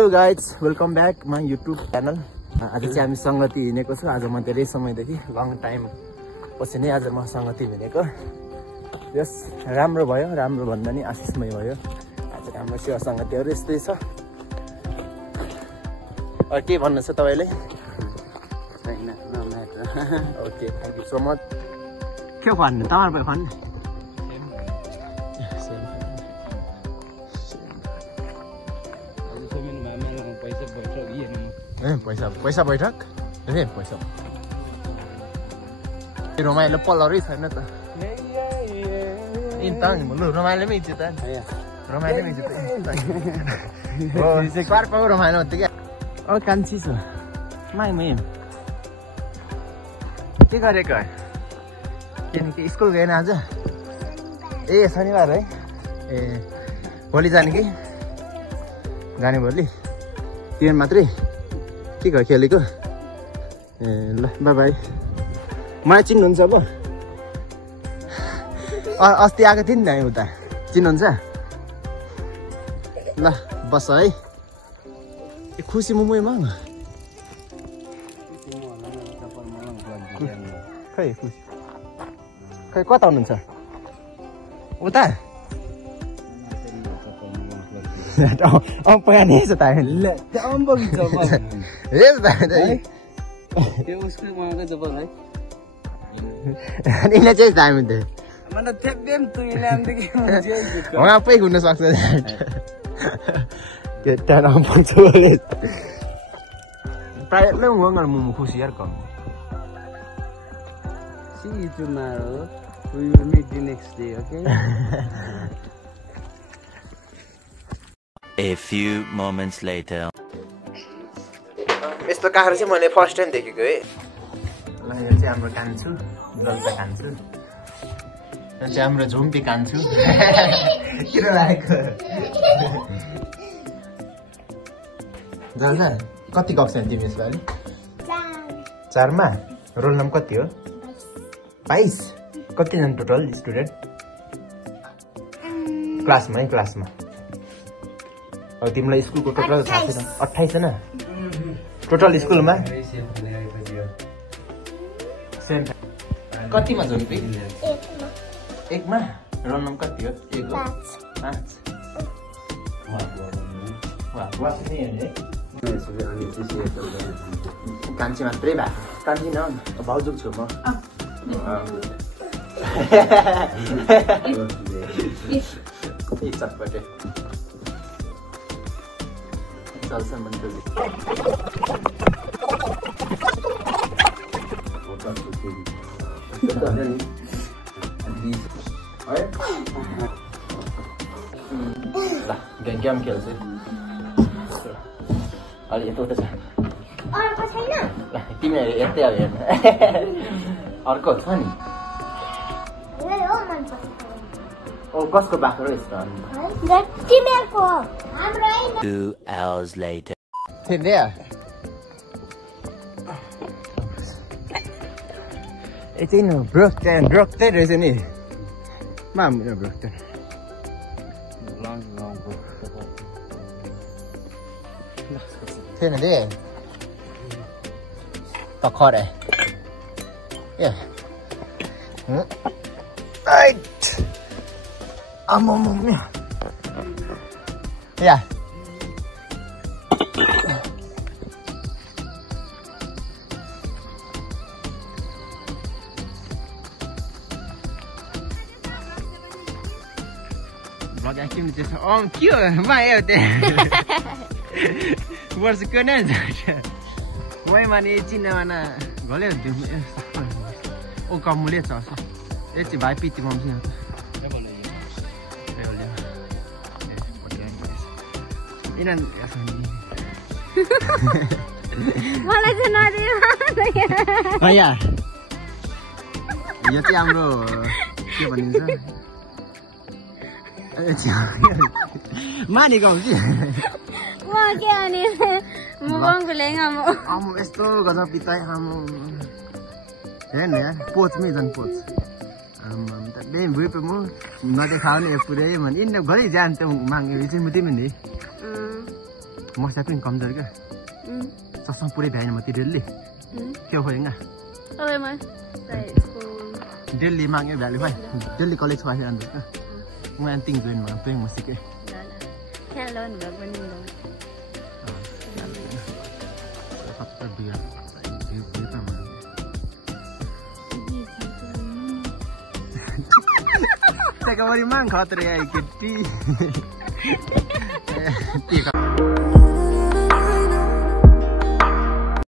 Hello guys, welcome back my YouTube channel. आज चाहिँ हामी सङ्गति हिँडेको छु। आज म धेरै समयदेखि लङ टाइम पछि नै आज म सङ्गति हिँडेको। यस राम्रो भयो, राम्रो भन्दा नि आशिषमय भयो। आज हाम्रो सेवा सङ्गतिहरू यस्तै छ। के भन्नु छ तपाईँले? Okay, thank you so much. के भन्नु तपाईँ भन्नु? पैसा बैठक रे पैसा रमाइलो पलहरै छैन त। रमाइलोमै इज्जत त रमाइलोमै इज्जत पार्पाको रमाइलो हो क्या। कान्छी छ माइ मै के गरेको? किनकि स्कुल गएन आज? ए शनिबार है। ए भोलि जाने कि? जाने भोलि? तिन मात्रै के घर खेलेको? ए ल बाई बाई। मलाई चिन्नुहुन्छ अब? अस्ति आएको थिएँ नि त उता, चिन्नुहुन्छ? ल बस है। खुसी मोमो माग खै खुसी खै कता हुनुहुन्छ? उता पहिला नि छ त यिनीलाई चाहिँ दामी त आफै घुम्न सक्छ। प्रायः मोमो खुसी यार कम। See you tomorrow. We will meet the next day, okay? A few moments later. यस्तो काँक्रो चाहिँ मैले फर्स्ट टाइम देखेको है। ल यो चाहिँ हाम्रो कान्छु, जल्दा कान्छु। यो चाहिँ हाम्रो झुम्पी कान्छु। किन लागेको? जल्दा कति कक्षा तिमी यसपालि? 4 मा? रोल नम्बर कति हो? 22। कतिजना टोटल स्टुडेन्ट क्लासमा? है क्लासमा। अब तिमीलाई स्कुलको टोटल थाहा छैन? 28 जना टोटल स्कुलमा? कतिमा झुम्पी? 1 मा। रोल नम्बर कति हो? 1 हो? 5। कान्छी मात्रै भएको? कान्छी न भाउजू छु म। चटपटे चल्छ मन्टु। ल गेम खेल्छु। अलि यता उता छ। अर्को छैन? ल तिमीहरू यतै अब हेर्नु। अर्को छ नि? ओ कसको बाख्रो यस्तो? 2 hours later. यति न ब्रोक्टेन रहेछ नि। माम्रो ब्रोक्टेन थिएन दे त खरे। ए आइट आमामा या के हो माया वर्षको नै वही माने चिनावाना घले ओ कमुले छ यति भाइ पिति मम्सी मलाई चाहिँ नदिनु। यो चाहिँ हाम्रो के भनिन्छ मानेको हुन्छ के अनि म गाउँको ल्याङ आम यस्तो गजब पिताई आम हेर्नु यार पोचमै झन् पोच बेन भुइ पे म नदेखाउने पुरै भने इन घरि जान्छ माग्ने चाहिँ म तिमी नि म चाहिँ कमजोर क्या चस्मा पुरै भ्याएन म ती डेली के हो enggak Ơi mà tại school daily माग्यो भ्याले भाइ डेली कलेज पाएको अन्त म एन्टिङ जोइन भयो पनि म सिकेँ hello nữa bên mình कता बिगा यो त म Teka, wari mang khatre ai ketti.